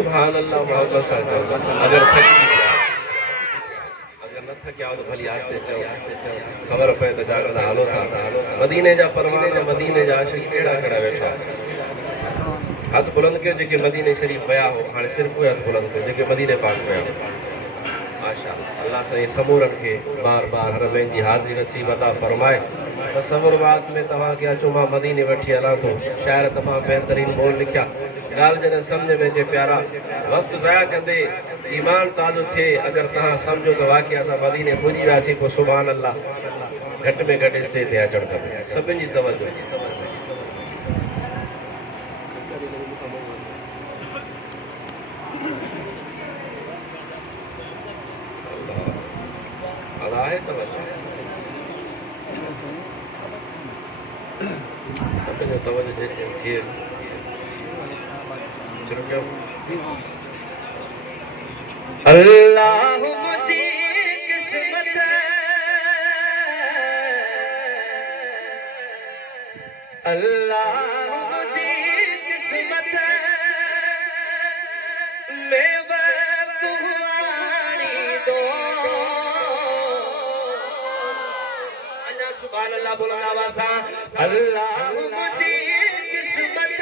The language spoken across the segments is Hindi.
सुभान अल्लाह मोहम्मद सल्लल्लाहु अलैहि वसल्लम। अगर न थकिया हो तो भली आस्ते चओ, ख़बर पए त जागो त हलो था। मदीने जा परवान मदीने जा आशिक कहिड़ा कहिड़ा वेठा हथ बुलंद कयो जेके मदीने शरीफ विया हो। हाणे सिर्फ़ उहे हथ बुलंद कयो जेके मदीने पाक विया हो। माशाअल्लाह अल्लाह साईं समूरनि खे बार बार हरमैन जी हाज़िरी नसीब अता फरमाए। तसव्वुरात में तव्हांखे अचो मां मदीने वठी हलां थो। शाइर तमामु बहितरीन बोल लिखिया। ॻाल्हि जॾहिं सम्झ में अचे प्यारा, वक़्तु ज़ाया कंदे ईमान ताज़ो थिए। अगरि तव्हां सम्झो त वाक़ई असां मदीने पुॼी वियासीं, पोइ सुभान अल्लाह घटि में घटि स्टेज ते अचणु खपे। सभिनी जी तवजो। है तवज्जो सभिनी जो तवज्जो जेसि थिए शुरू कयो। अल्लाह मुझी किस्मत अल्लाह मुझी किस्मत में वक्त हुआनी दो। सुभान अल्लाह बोलना आवाज़ अल्लाह मुझी किस्मत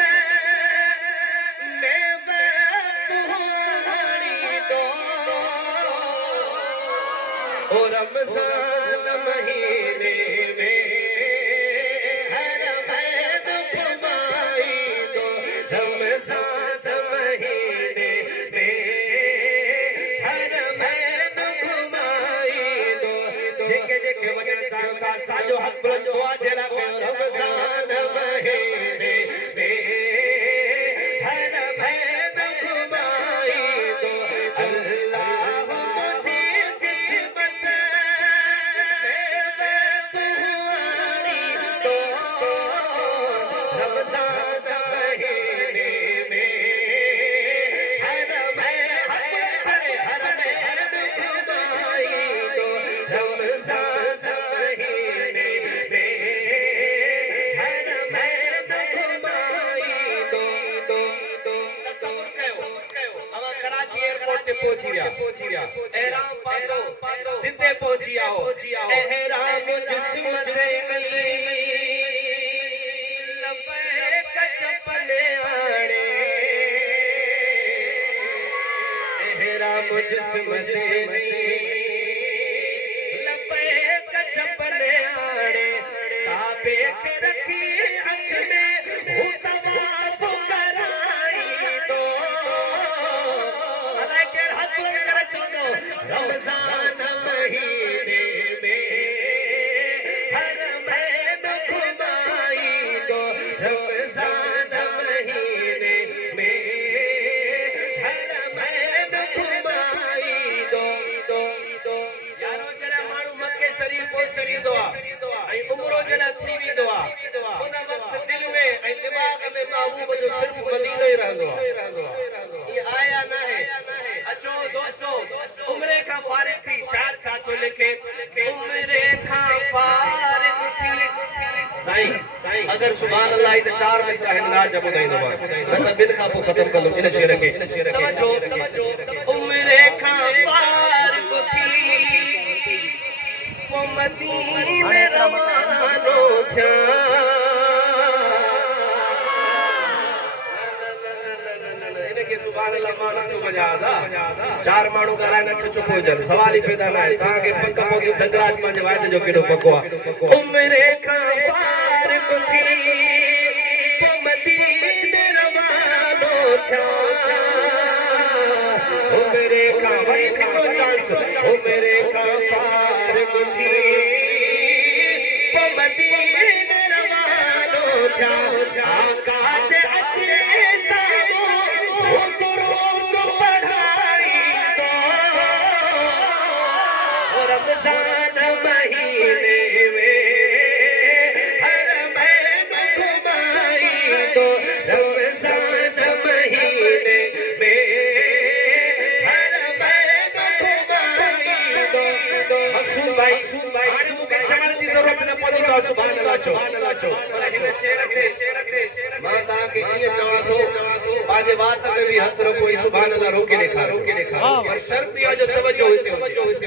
में वक्त हुआनी दो। ओ रमज़ान महीने में हर मैद घुमाई दो। रमज़ान महीने में हर मैद घुमाई दो। जेके जेके वगैरह था साजो हक बुलंद दुआ जला कयो। रमज़ान महीने में हर मैद घुमाई दो। अल्लाह मुझी किस्मत में वक्त हुआनी दो। रमज़ान महीने में हर मैद घुमाई दो। रमज़ान महीने में हर मैद घुमाई दो। तसव्वुर कयो अब कराची एयरपोर्ट ते पहुंची विया। एहराम पातो जिते पहुंची आओ। एहराम जिस्म ते अली लबैक चपले आणे। एहराम जिस्म ते लबैक चपले आणे। ताबे के रखी अख में हू तवाफ़ कराई दो। अल्लाह के हाथ बुलंद करे चलो। रमज़ान महीने में हर मैद घुमाई दो। रमज़ान महीने में हर मैद घुमाई दो। यारो जरा माण्हू मक्के शरीफ पहुची वेंदो आहे ऐं उमिरो जॾहिं थी वेंदो आहे उन वक़्तु दिलि में ऐं दिमाग़ में महबूब जो सिर्फ़ु मदीनो ई रहंदो आहे। इहा आया न आहे। अचो दोस्तो उमिरे खां फारिग थी शाइर छा थो लिखे। उमिरे खां फारिग थी साईं अगर सुभान अल्लाह त चार मिसरा हिन नाज ॿुधाईंदो आहे। न त ॿिनि खां पोइ ख़तमु कंदुमि इन शेर खे। तवजो उमिरे खां फारिग थी वो मदीने रवानो थिया। इनके सुभान अल्लाह माना तो बजादा चार माण्हू ॻाल्हाए न चुप हो जन सवाल ही पैदा ना है। तव्हांखे पक पौंदी डंगराज पंहिंजे वाइदे जो केॾो पको आहे। उमिरे खां फारिग थी वो मदीने रवानो थिया। उमिरे खां वरी हिकिड़ो चांस। उमिरे खां फारिग थी वो मदीने रवानो थिया। आकाश अचे सावो वो दुरूद पढ़ाई दो। रमज़ान महीने में हर मैद घुमाई दो। रमज़ान महीने में हर मैद घुमाई दो। मक़सूद भाई हाणे मूंखे चवण जी ज़रूरत न पवंदी त सुभान अल्लाह चओ। पर हिन शेर खे मां तव्हांखे ईअं चवां थो आगे बात अगर भी हथ रखो सुभान अल्लाह रोके देखा और शर्त या जो तवज्जो होते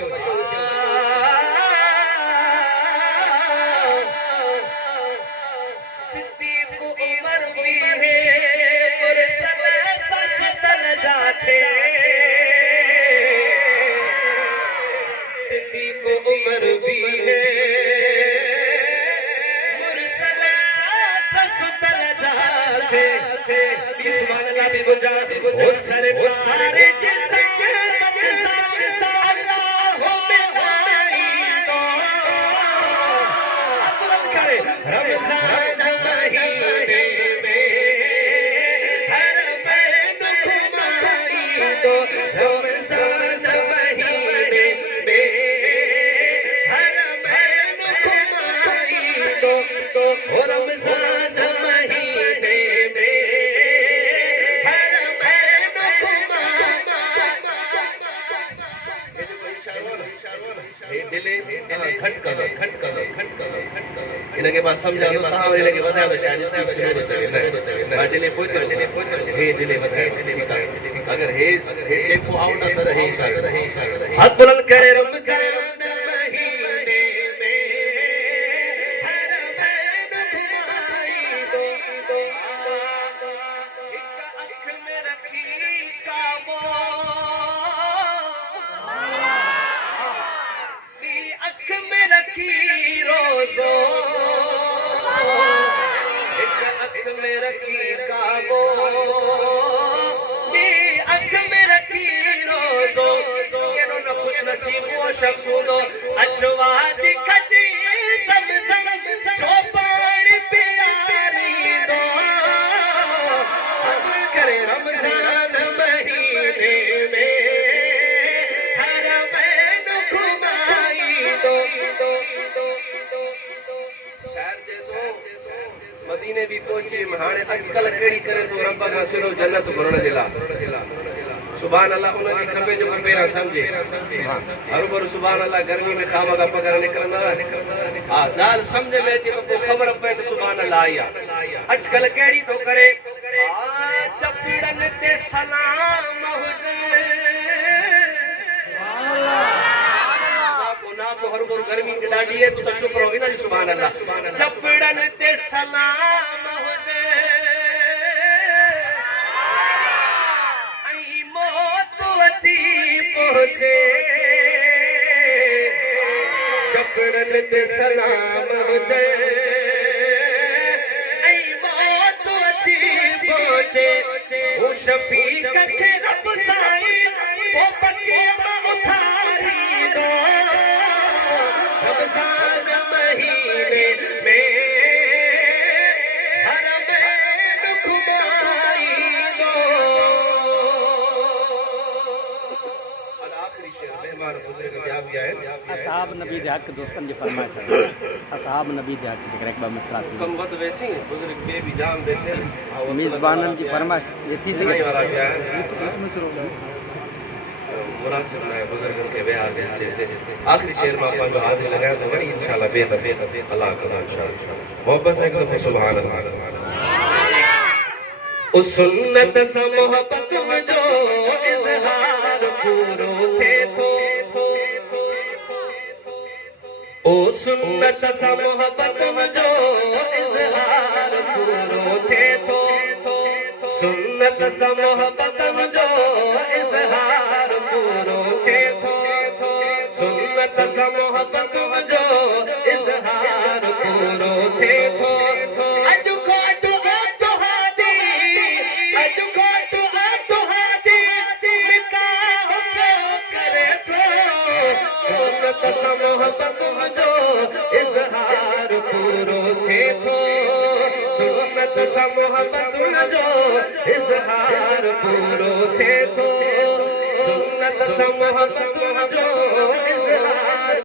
सिद्दीक उमर भी है मुरसल फसदल जाते सिद्दीक उमर भी है सुभान अल्लाह भी बुझा वो सरकार जिसके रमजान महीने में हर मैन घुमाई दो रमजान महीने में हर मैन घुमाई दो रमजान महीने में इनके बाद समझा लो कहां इनके बता दो शायद इसकी सुनो तो सके दिले पोते हे दिले बताए ठीक है अगर हे टेम्पो आउट ना रहे इशारा हाथ बुलंद करे रमजान महीने में हर मैन घुमाई दो एक आंख में रखी काबो में रखी रोजो एक अख में रखी काबो अख में रखी रोजो केनो न खुश नसीब वो शख्स हो अचवाज खची सब चौपाड़ी प्यारी दो अदर करे रमजान महीने में हर मैन घुमाई दो शहर जैसो मदीने भी पहुंचे हाणे अटकल कड़ी करे तो रब का सिरो जन्नत भरण दिला सुभान अल्लाह उनकी खपे जो पेरा समझे हर बार सुभान अल्लाह गर्मी में खावा का पगार निकलना हां दाल समझ ले तो खबर पे तो सुभान अल्लाह आया अटकल केड़ी तो करे चपड़न ते सलाम हुजे ना को हर बार गर्मी ॾाढी है तो चुप रहो ना सुभान अल्लाह चपड़न ते सलाम हुजे पहुंचे चपड़न ते सलाम हुजे ऐ मौत अची पहुंचे वो शफीक खे रब साईं वो बकिया उठारी दो रमजान महीने में हर मैन घुमाई दो असहाब नबी दे हक दोस्तन जी फरमाइश है असहाब नबी दे हक जिक्र एकबार मसरात कम वत वैसी बुजुर्ग के भी जाम बैठे मेजबानन की फरमाइश ये थी सके वाला क्या है मुनासिब है बुजुर्गन के बयान दे आखिरी शेर में अपन हाजिर लगाया तो बड़ी इंशाल्लाह बेहतर अल्लाह का इंशाल्लाह मोहब्बत से कहो सुभान अल्लाह उस सुन्नत से मोहब्बत में जो इजहार पूरो थे तो ओ सुन्नत से मोहब्बत में जो इजहार पूरो थे तो सुन्नत से मोहब्बत में जो इजहार पूरो थे तो सुन्नत से मोहब्बत में जो इजहार पूरो थे तो मोहब्बत जो इजहार पूरो थे तो सुन्नत सा मोहब्बत जो इजहार पूरो थे तो सुन्नत सा मोहब्बत जो